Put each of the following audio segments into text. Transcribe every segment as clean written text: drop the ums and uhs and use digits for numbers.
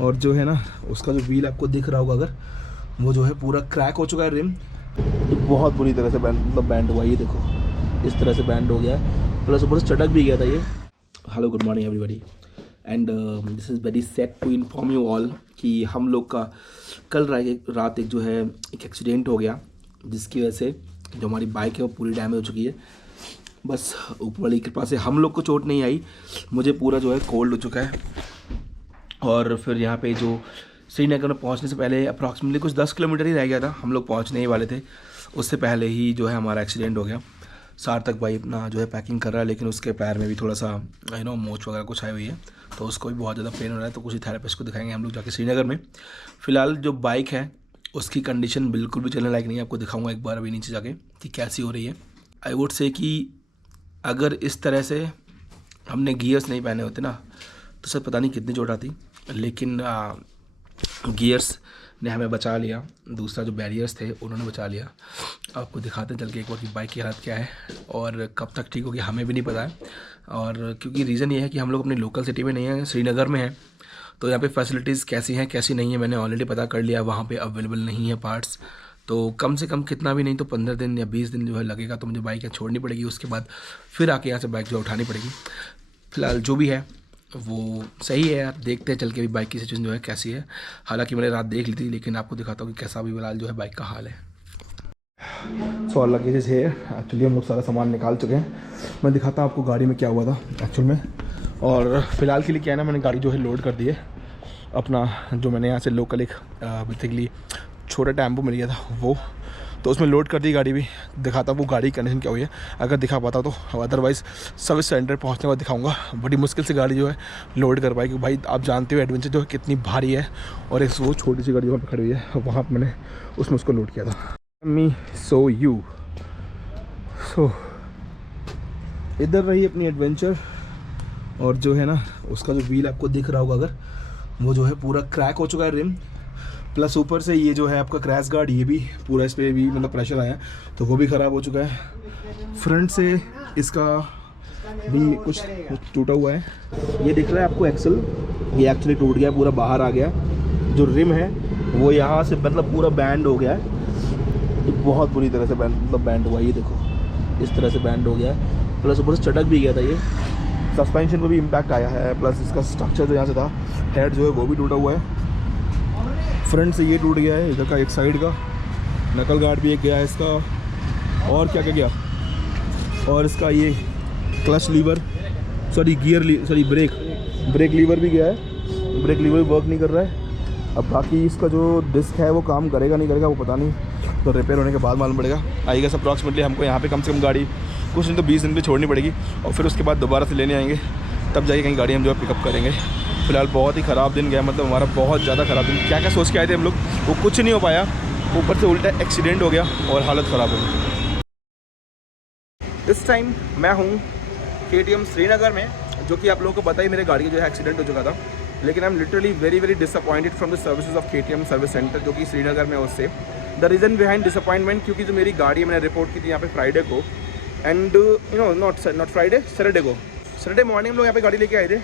और जो है ना उसका जो व्हील आपको दिख रहा होगा अगर, वो जो है पूरा क्रैक हो चुका है रिम। ये बहुत बुरी तरह से बैंड हुआ, ये देखो इस तरह से बैंड हो गया है, प्लस ऊपर से चटक भी गया था ये। Hello, good morning everybody, and this is very sad to inform you all कि हम लोग का कल रात एक जो है एक एक्सीडेंट हो गया, जिसकी वजह से जो हमारी बाइक है वो पूरी डैमेज हो चुकी है। बस ऊपर वाली कृपा से हम लोग को चोट नहीं आई, मुझे पूरा जो है कोल्ड हो चुका है। और फिर यहाँ पे जो श्रीनगर में पहुँचने से पहले अप्रॉक्सीमेटली कुछ 10 किलोमीटर ही रह गया था, हम लोग पहुँचने ही वाले थे, उससे पहले ही जो है हमारा एक्सीडेंट हो गया। सार्थक भाई अपना जो है पैकिंग कर रहा है, लेकिन उसके पैर में भी थोड़ा सा मोच वगैरह कुछ आई हुई है, तो उसको भी बहुत ज़्यादा पेन हो रहा है। तो कुछ ही थेरेपिस्ट को दिखाएंगे हम लोग जाके श्रीनगर में। फ़िलहाल जो बाइक है उसकी कंडीशन बिल्कुल भी चलने लायक नहीं है, आपको दिखाऊंगा एक बार अभी नीचे जाके कि कैसी हो रही है। आई वुड से कि अगर इस तरह से हमने गियर्स नहीं पहने होते ना तो सर पता नहीं कितनी चोट आती, लेकिन गियर्स ने हमें बचा लिया, दूसरा जो बैरियर्स थे उन्होंने बचा लिया। आपको दिखाते हैं चल के एक बार कि बाइक की हालत क्या है और कब तक ठीक होगी हमें भी नहीं पता है। और क्योंकि रीज़न ये है कि हम लोग अपनी लोकल सिटी में नहीं हैं, श्रीनगर में हैं, तो यहाँ पे फैसिलिटीज़ कैसी हैं कैसी नहीं है मैंने ऑलरेडी पता कर लिया। वहाँ पे अवेलेबल नहीं है पार्ट्स, तो कम से कम कितना भी नहीं तो 15 दिन या 20 दिन जो है लगेगा, तो मुझे बाइक यहाँ छोड़नी पड़ेगी, उसके बाद फिर आके यहाँ से बाइक जो उठानी पड़ेगी। फ़िलहाल जो भी है वो सही है यार, देखते हैं चल के भी बाइक की सिचुएशन जो है कैसी है। हालांकि मैंने रात देख ली थी, लेकिन आपको दिखाता हूँ कि कैसा भी फिलहाल जो है बाइक का हाल है। सो ऑल लगेजेस है, एक्चुअली हम लोग सारा सामान निकाल चुके हैं। मैं दिखाता हूँ आपको गाड़ी में क्या हुआ था एक्चुअल में। और फ़िलहाल के लिए क्या है ना, मैंने गाड़ी जो है लोड कर दी है अपना, जो मैंने यहाँ से लोकल एक बेसिकली छोटा टेम्पो मिल गया था वो, तो उसमें लोड कर दी गाड़ी भी। दिखाता हूँ वो गाड़ी की कंडीशन क्या हुई है अगर दिखा पाता तो, अदरवाइज़ सर्विस सेंटर पहुँचने के बाद दिखाऊंगा। बड़ी मुश्किल से गाड़ी जो है लोड कर पाई, क्योंकि भाई आप जानते हो एडवेंचर जो है कितनी भारी है। और एक वो छोटी सी गाड़ी वहाँ पर खड़ी हुई है, वहाँ पर मैंने उसमें उसको लोड किया था। मी सो यू सो इधर रही अपनी एडवेंचर, और जो है ना उसका जो व्हील आपको दिख रहा होगा अगर, वो जो है पूरा क्रैक हो चुका है रिम, प्लस ऊपर से ये जो है आपका क्रैश गार्ड, ये भी पूरा इस पर भी मतलब प्रेशर आया तो वो भी ख़राब हो चुका है। फ्रंट से इसका भी कुछ टूटा हुआ है, ये दिख रहा है आपको एक्सल, ये एक्चुअली टूट गया, पूरा बाहर आ गया। जो रिम है वो यहाँ से मतलब पूरा बैंड हो गया है, ये बहुत बुरी तरह से बैंड हुआ है, ये देखो इस तरह से बैंड हो गया है, प्लस ऊपर से चटक भी गया था। ये सस्पेंशन को भी इम्पैक्ट आया है, प्लस इसका स्ट्रक्चर जो यहाँ से था हेड जो है वो भी टूटा हुआ है। फ्रंट से ये टूट गया है, इधर का एक साइड का नकल गार्ड भी एक गया है इसका, और क्या क्या गया, और इसका ये क्लच लीवर ब्रेक लीवर भी गया है, ब्रेक लीवर भी वर्क नहीं कर रहा है। अब बाकी इसका जो डिस्क है वो काम करेगा नहीं करेगा वो पता नहीं, तो रिपेयर होने के बाद मालूम पड़ेगा। आई गेस अप्रॉक्सीमेटली हमको यहाँ पे कम से कम गाड़ी कुछ नहीं तो 20 दिन पे छोड़नी पड़ेगी, और फिर उसके बाद दोबारा से लेने आएंगे, तब जाके कहीं गाड़ी हम जो है पिकअप करेंगे। फिलहाल बहुत ही ख़राब दिन गया, मतलब हमारा बहुत ज़्यादा ख़राब दिन, क्या क्या सोच के आए थे हम लोग वो कुछ नहीं हो पाया, ऊपर से उल्टा एक्सीडेंट हो गया और हालत ख़राब हो गई। इस टाइम मैं हूँ KTM श्रीनगर में, जो कि आप लोगों को पता ही मेरे गाड़ी का जो है एक्सीडेंट हो चुका था, लेकिन I am literally very very disappointed from the services of KTM service centre जो कि श्रीनगर में। उससे द रीज़न बिहाइंड डिसअपॉइंटमेंट, क्योंकि जो मेरी गाड़ी है मैंने रिपोर्ट की थी यहाँ पे फ्राइडे को, and not Friday, Saturday morning हम लोग यहाँ पे गाड़ी लेके आए थे।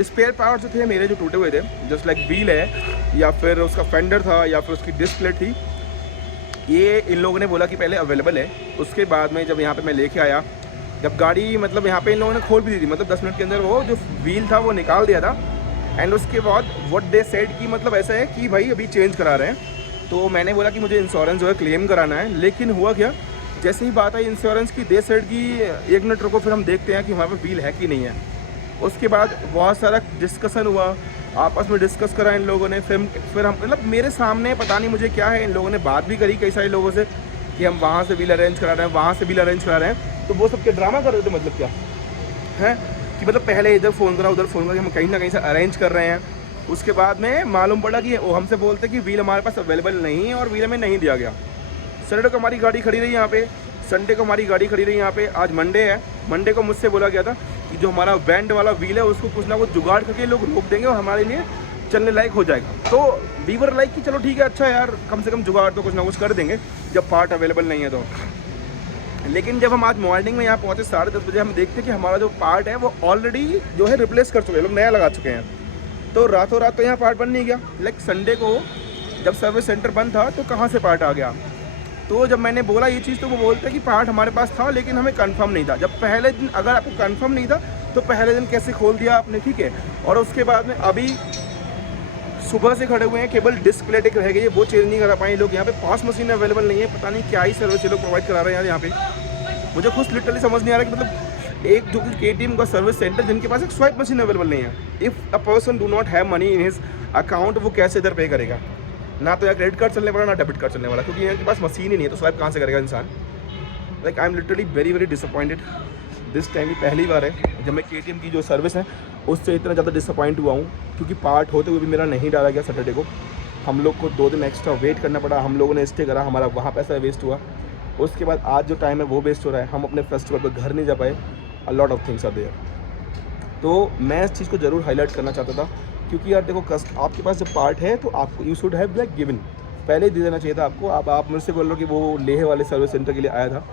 स्पेयर पार्ट जो थे मेरे जो टूटे हुए थे, जस्ट लाइक व्हील है या फिर उसका फेंडर था या फिर उसकी डिस्क प्लेट थी, ये इन लोगों ने बोला कि पहले अवेलेबल है। उसके बाद में जब यहाँ पे मैं लेके आया, जब गाड़ी मतलब यहाँ पे इन लोगों ने खोल भी दी थी, मतलब 10 मिनट के अंदर वो जो व्हील था वो निकाल दिया था। एंड उसके बाद व्हाट दे सेड कि मतलब ऐसा है कि भाई अभी चेंज करा रहे हैं, तो मैंने बोला कि मुझे इंश्योरेंस जो है क्लेम कराना है। लेकिन हुआ क्या, जैसे ही बात आई इंश्योरेंस की, दे सेड कि 1 मिनट रुको फिर हम देखते हैं कि हमारे पे व्हील है कि नहीं है। उसके बाद बहुत सारा डिस्कशन हुआ, आपस में डिस्कस करा इन लोगों ने, फिर हम मतलब मेरे सामने पता नहीं मुझे क्या है, इन लोगों ने बात भी करी कई सारे लोगों से कि हम वहाँ से व्हील अरेंज करा रहे हैं, वहाँ से व्हील अरेंज करा रहे हैं। तो वो सब के ड्रामा कर रहे थे, मतलब क्या है कि मतलब पहले इधर फ़ोन करा उधर फ़ोन करा, हम कहीं ना कहीं से अरेंज कर रहे हैं। उसके बाद में मालूम पड़ा कि वो हमसे बोलते कि व्हील हमारे पास अवेलेबल नहीं है और व्हील हमें नहीं दिया गया। सैटरडे को हमारी गाड़ी खड़ी रही यहाँ पे, संडे को हमारी गाड़ी खड़ी रही यहाँ पे, आज मंडे है। मंडे को मुझसे बोला गया था कि जो हमारा बैंड वाला व्हील है उसको कुछ ना कुछ जुगाड़ करके लोग रोक देंगे और हमारे लिए चलने लायक हो जाएगा। तो वी वर लाइक कि चलो ठीक है, अच्छा यार कम से कम जुगाड़ तो कुछ ना कुछ कर देंगे जब पार्ट अवेलेबल नहीं है तो। लेकिन जब हम आज मॉर्निंग में यहाँ पहुँचे 10:30 बजे, हम देखते कि हमारा जो पार्ट है वो ऑलरेडी जो है रिप्लेस कर चुके हैं, लोग नया लगा चुके हैं। तो रातों रात तो यहाँ पार्ट बन नहीं गया। लाइक संडे को जब सर्विस सेंटर बंद था तो कहाँ से पार्ट आ गया। तो जब मैंने बोला ये चीज़ तो वो बोलते कि पार्ट हमारे पास था लेकिन हमें कंफर्म नहीं था। जब पहले दिन अगर आपको कंफर्म नहीं था तो पहले दिन कैसे खोल दिया आपने, ठीक है। और उसके बाद में अभी सुबह से खड़े हुए हैं, केवल डिस्क प्लेट एक रह गई है, वो चेंज नहीं करा पाए लोग। यहाँ पे 5 मशीन अवेलेबल नहीं है, पता नहीं क्या ही सर्विस ये लोग प्रोवाइड करा रहे हैं यहाँ पे। मुझे खुद लिटरली समझ नहीं आ रहा कि मतलब एक जो कि KTM का सर्विस सेंटर जिनके पास एक स्वाइप मशीन अवेलेबल नहीं है। If a person do not have money in his account, वो कैसे इधर पे करेगा। ना तो यहाँ क्रेडिट कार्ड चलने वाला ना डेबिट कार्ड चलने वाला, क्योंकि इनके पास मशीन ही नहीं है, तो स्वाइप कहाँ से करेगा इंसान। Like I am literally very very disappointed this time. पहली बार है जब मैं KTM की जो सर्विस है उससे इतना ज़्यादा डिसअपॉइंट हुआ हूँ, क्योंकि पार्ट होते हुए भी मेरा नहीं डाला गया सैटरडे को। हम लोग को 2 दिन एक्स्ट्रा वेट करना पड़ा, हम लोगों ने स्टे करा, हमारा वहाँ पैसा वेस्ट हुआ। उसके बाद आज जो टाइम है वो वेस्ट हो रहा है, हम अपने फेस्टिवल पर घर नहीं जा पाए। A lot of things are there. तो मैं इस चीज़ को ज़रूर हाईलाइट करना चाहता था, क्योंकि यार देखो आपके पास जब पार्ट है तो आपको you should have like given, पहले ही दे देना चाहिए था आपको। अब आप मुझसे बोल रहे हो कि वो लेह वाले सर्विस सेंटर के लिए आया था।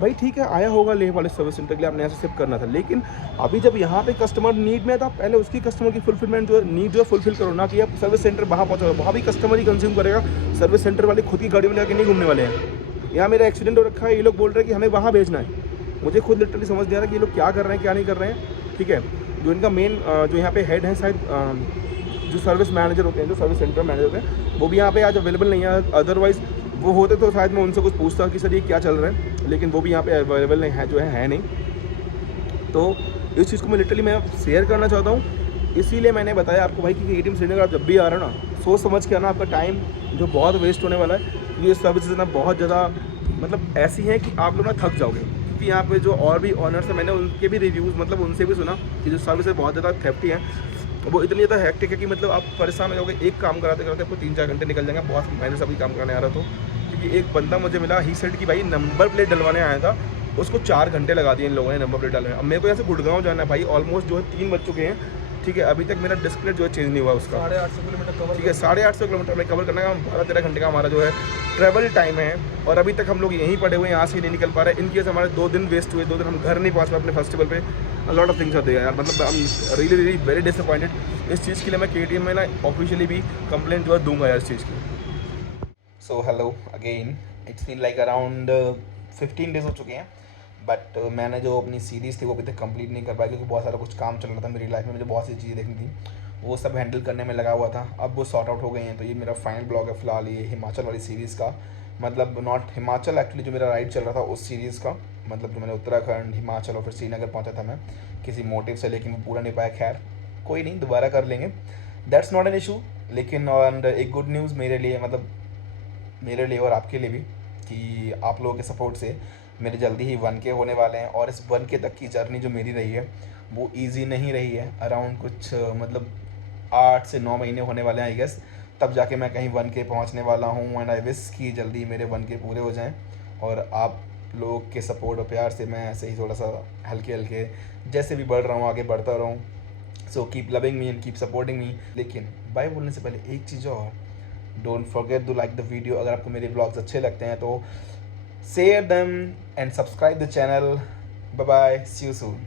भाई ठीक है, आया होगा लेह वाले सर्विस सेंटर के लिए, आपने यहाँ से शिफ्ट करना था। लेकिन अभी जब यहाँ पे कस्टमर नीड में था, पहले उसकी कस्टमर की फुलफिलमेंट जो नीड जो है फुलफिल करो, ना कि आप सर्विस सेंटर वहाँ पहुँचो, वहाँ भी कस्टमर ही कंज्यूम करेगा। सर्विस सेंटर वाले खुद की गाड़ी में जाके नहीं घूमने वाले हैं। यहाँ मेरा एक्सीडेंट हो रखा है, ये लोग बोल रहे हैं कि हमें वहाँ भेजना है। मुझे खुद लिटरली समझ नहीं आ रहा कि ये लोग क्या कर रहे हैं क्या नहीं कर रहे हैं, ठीक है। जो इनका मेन जो यहाँ पे हेड है शायद जो सर्विस मैनेजर होते हैं, जो सर्विस सेंटर मैनेजर होते हैं, वो भी यहाँ पे आज अवेलेबल नहीं है। अदरवाइज़ वो होते तो शायद मैं उनसे कुछ पूछता कि सर ये क्या चल रहा है, लेकिन वो भी यहाँ पे अवेलेबल नहीं है, जो है नहीं। तो इस चीज़ को मैं लिटरली मैं शेयर करना चाहता हूँ, इसीलिए मैंने बताया आपको भाई कि KTM श्रीनगर आप जब भी आ रहे हो ना, सोच समझ के आना। आपका टाइम जो बहुत वेस्ट होने वाला है, ये सर्विसेज ना बहुत ज़्यादा मतलब ऐसी हैं कि आप लोग ना थक जाओगे। क्योंकि यहाँ पे जो और भी ऑनर्स हैं, मैंने उनके भी रिव्यूज़ मतलब उनसे भी सुना कि जो सर्विस है बहुत ज़्यादा थेफ्टी है, वो इतनी ज़्यादा हेक्टिक है कि मतलब आप परेशान हो जाओगे। एक काम कराते कराते आपको 3-4 घंटे निकल जाएंगे। बहुत मैंने सभी काम कराने आ रहा था, क्योंकि एक बंदा मुझे मिला, ही सेड कि भाई नंबर प्लेट डलवाने आया था, उसको 4 घंटे लगा दिए इन लोगों ने नंबर प्लेट डालने में। अब मेरे को यहाँ से गुड़गांव जाना है भाई, ऑलमोस्ट जो है 3 बज चुके हैं, ठीक है। अभी तक मेरा डिस्क प्लेट जो है चेंज नहीं हुआ उसका। 850 किलोमीटर कवर, ठीक है, 850 किलोमीटर में कवर करने का 12-13 घंटे का हमारा जो है ट्रैवल टाइम है। और अभी तक हम लोग यहीं पड़े हुए हैं, यहाँ से नहीं निकल पा रहे। इनके वजह से हमारे 2 दिन वेस्ट हुए, 2 दिन हम घर नहीं पहुँच पाए अपने फेस्टिवल पे। लॉट ऑफ थिंग्स आते हैं यार, मतलब I am really really very disappointed. इस चीज़ के लिए मैं KTM में ना ऑफिशियली भी कंप्लेंट जो है दूंगा यार इस चीज़ की। So hello again, it's been like around 15 days हो चुके हैं, बट मैंने जो अपनी सीरीज़ थी वो अभी तक कंप्लीट नहीं कर पाया, क्योंकि बहुत सारा कुछ काम चल रहा था मेरी लाइफ में। मुझे बहुत सी चीज़ें देखनी थी, वो सब हैंडल करने में लगा हुआ था। अब वो सॉर्ट आउट हो गई हैं, तो ये मेरा फाइनल ब्लॉग है फिलहाल ये हिमाचल वाली सीरीज़ का। मतलब नॉट हिमाचल, एक्चुअली जो मेरा राइड चल रहा था उस सीरीज़ का, मतलब जो मैंने उत्तराखंड, हिमाचल और फिर श्रीनगर पहुंचा था मैं किसी मोटिव से, लेकिन वो पूरा नहीं पाया। खैर कोई नहीं, दोबारा कर लेंगे, दैट्स नॉट एन इशू। लेकिन और एक गुड न्यूज़ मेरे लिए, मतलब मेरे लिए और आपके लिए भी, कि आप लोगों के सपोर्ट से मेरे जल्दी ही 1K होने वाले हैं। और इस 1K तक की जर्नी जो मेरी रही है वो ईजी नहीं रही है। अराउंड कुछ मतलब 8 से 9 महीने होने वाले हैं आई गेस, तब जाके मैं कहीं 1K पहुंचने वाला हूं। एंड आई विश कि जल्दी मेरे 1K पूरे हो जाएं। और आप लोग के सपोर्ट और प्यार से मैं ऐसे ही थोड़ा सा हल्के हल्के जैसे भी बढ़ रहा हूँ आगे बढ़ता रहूँ। So keep loving me and keep supporting me. लेकिन बाय बोलने से पहले एक चीज़ और, don't forget to like the video. अगर आपको मेरे ब्लॉग्स अच्छे लगते हैं तो share them and subscribe the channel. Bye bye, see you soon.